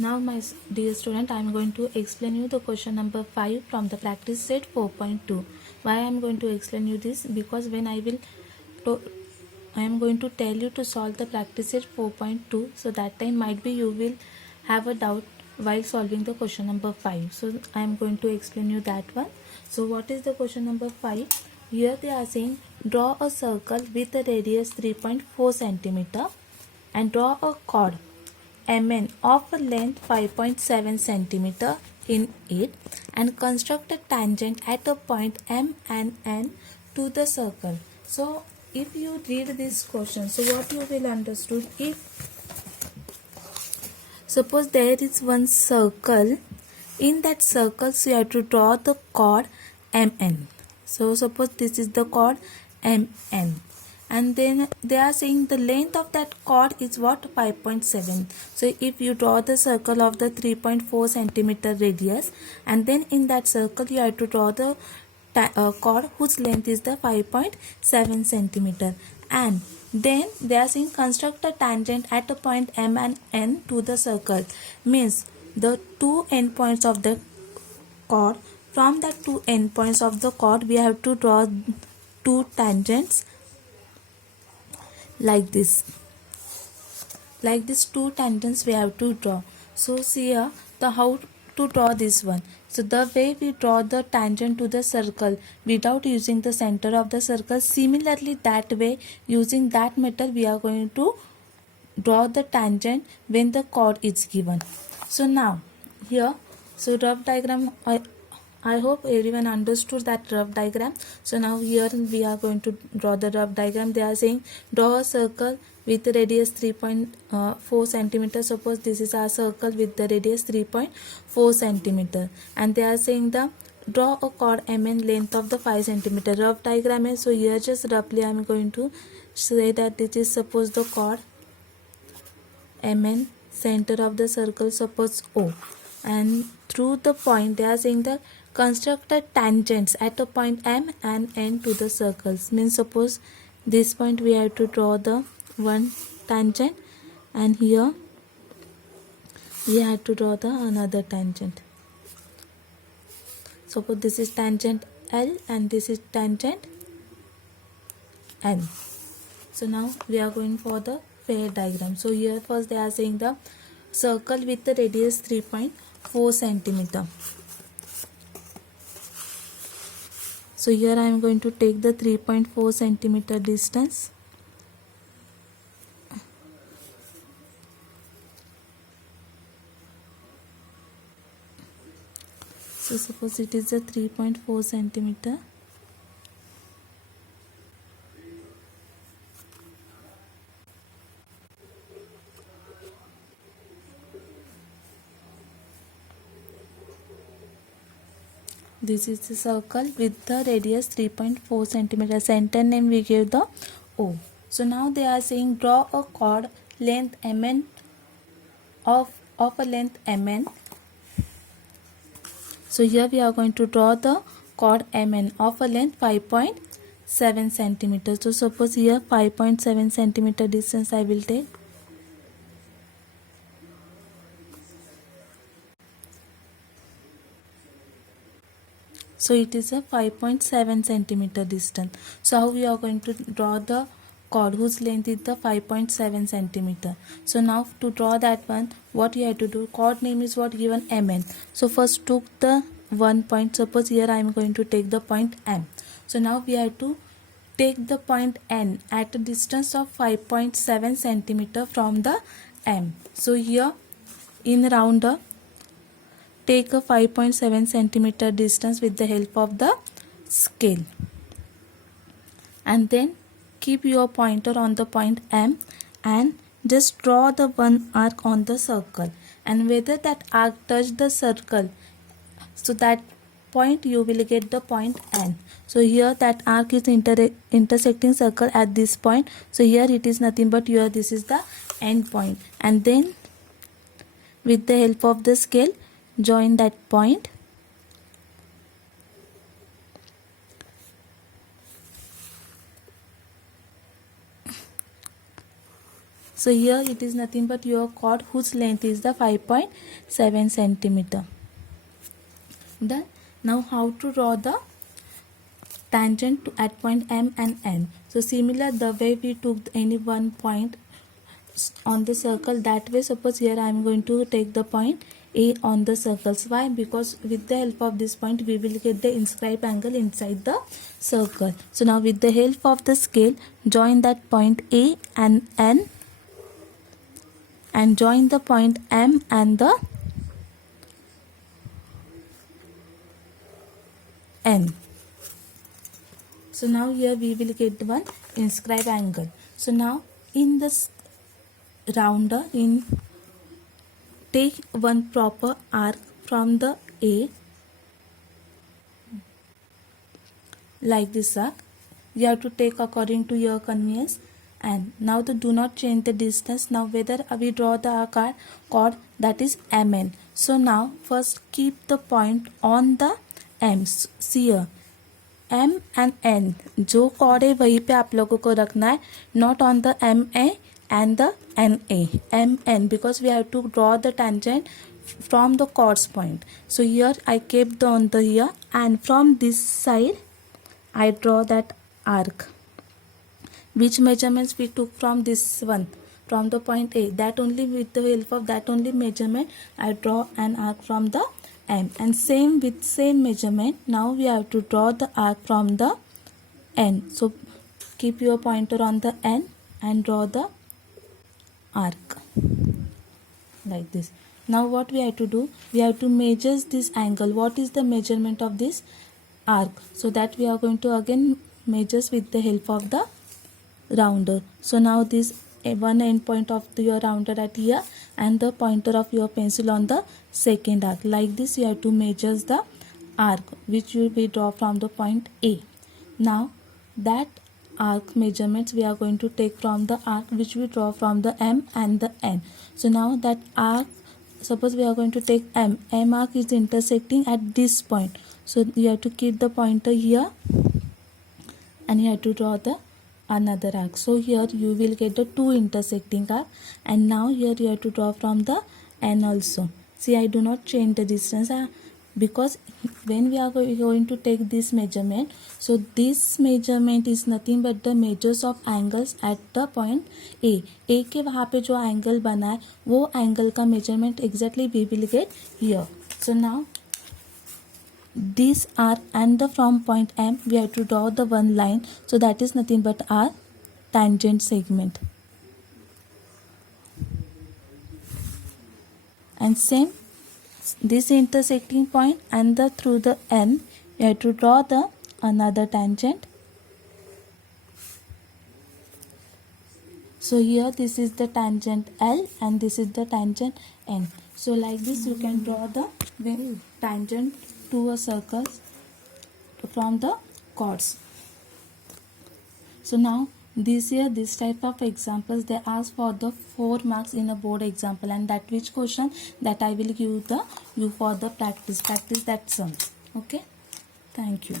Now my dear student, I am going to explain you the question number 5 from the practice set 4.2. Why I am going to explain you this? Because when I am going to tell you to solve the practice set 4.2, so that time might be you will have a doubt while solving the question number 5. So I am going to explain you that one. So what is the question number 5? Here they are saying draw a circle with a radius 3.4 centimeter and draw a chord MN of a length 5.7 centimeter in it and construct a tangent at a point M and N to the circle. So if you read this question, so what you will understood, if suppose there is one circle, in that circle so you have to draw the chord MN. So suppose this is the chord MN, and then they are saying the length of that chord is what, 5.7. so if you draw the circle of the 3.4 centimeter radius, and then in that circle you have to draw the chord whose length is the 5.7 centimeter, and then they are saying construct a tangent at a point M and N to the circle. Means the two endpoints of the chord, from that two endpoints of the chord we have to draw two tangents like this. Like this two tangents we have to draw. So see here the how to draw this one. So the way we draw the tangent to the circle without using the center of the circle, similarly that way using that method we are going to draw the tangent when the chord is given. So now here, so rough diagram, I hope everyone understood that rough diagram. So now here we are going to draw the rough diagram. They are saying draw a circle with the radius 3.4 centimeter. Suppose this is our circle with the radius 3.4 centimeter, and they are saying the draw a chord MN length of the 5 centimeter. Rough diagram is, so here just roughly I am going to say that this is suppose the chord MN, center of the circle suppose O, and through the point they are saying the constructed tangents at a point M and N to the circles. Means suppose this point we have to draw the one tangent, and here we have to draw the another tangent. Suppose this is tangent L and this is tangent N. So now we are going for the fair diagram. So here first they are saying the circle with the radius 3.4 centimeter. So here I am going to take the 3.4 centimeter distance. So suppose it is a 3.4 centimeter. This is the circle with the radius 3.4 centimeter. Center name we give the O. So now they are saying draw a chord length MN of a length MN. So here we are going to draw the chord MN of a length 5.7 centimeter. So suppose here 5.7 centimeter distance I will take. So it is a 5.7 centimeter distance. So how we are going to draw the chord whose length is the 5.7 centimeter. So now to draw that one, what you have to do, chord name is what given MN. So first took the one point. Suppose here I am going to take the point M. So now we have to take the point N at a distance of 5.7 centimeter from the M. So here in rounder, take a 5.7 centimeter distance with the help of the scale, and then keep your pointer on the point M and just draw the one arc on the circle, and whether that arc touch the circle, so that point you will get the point N. So here that arc is intersecting circle at this point. So here it is nothing but here this is the end point, and then with the help of the scale join that point. So here it is nothing but your chord whose length is the 5.7 centimeter. Then now how to draw the tangent at point M and N. So similar the way we took any one point on the circle, that way suppose here I am going to take the point A on the circles. Why? Because with the help of this point we will get the inscribed angle inside the circle. So now with the help of the scale, join that point A and N and join the point M and the N. So now here we will get one inscribed angle. So now in this rounder, take one proper arc from the A, like this arc. You have to take according to your convenience. And now do not change the distance. Now whether we draw the chord that is MN. So now first keep the point on the M. See here, M and N जो chord है वहीं पे आप लोगों को रखना है, not on the MA and the NA. MN because we have to draw the tangent from the chords point. So here I kept on the here, and from this side I draw that arc. Which measurements we took from this one, from the point A, that only with the help of that only measurement I draw an arc from the M. And same with same measurement, now we have to draw the arc from the N. So keep your pointer on the N and draw the arc like this. Now what we have to do, we have to measure this angle. What is the measurement of this arc? So that we are going to again measure with the help of the rounder. So now this one end point of your rounder at here and the pointer of your pencil on the second arc. Like this you have to measure the arc which will be draw from the point A. Now that arc measurements we are going to take from the arc which we draw from the M and the N. So now that arc, suppose we are going to take M arc is intersecting at this point. So you have to keep the pointer here and you have to draw the another arc. So here you will get the two intersecting arc, and now here you have to draw from the N also. See, I do not change the distance because when we are going to take this measurement, so this measurement is nothing but the measures of angles at the point A. A के वहाँ पे जो angle बना है वो angle का measurement exactly we will get here. So now this arc and the from point M we have to draw the one line, so that is nothing but our tangent segment. And same this intersecting point and the through the N you have to draw the another tangent. So here this is the tangent L and this is the tangent N. So like this you can draw the tangent to a circle from the chords. So now this type of examples they ask for the 4 marks in a board example, and that which question that I will give you for the practice that sums. Okay, thank you.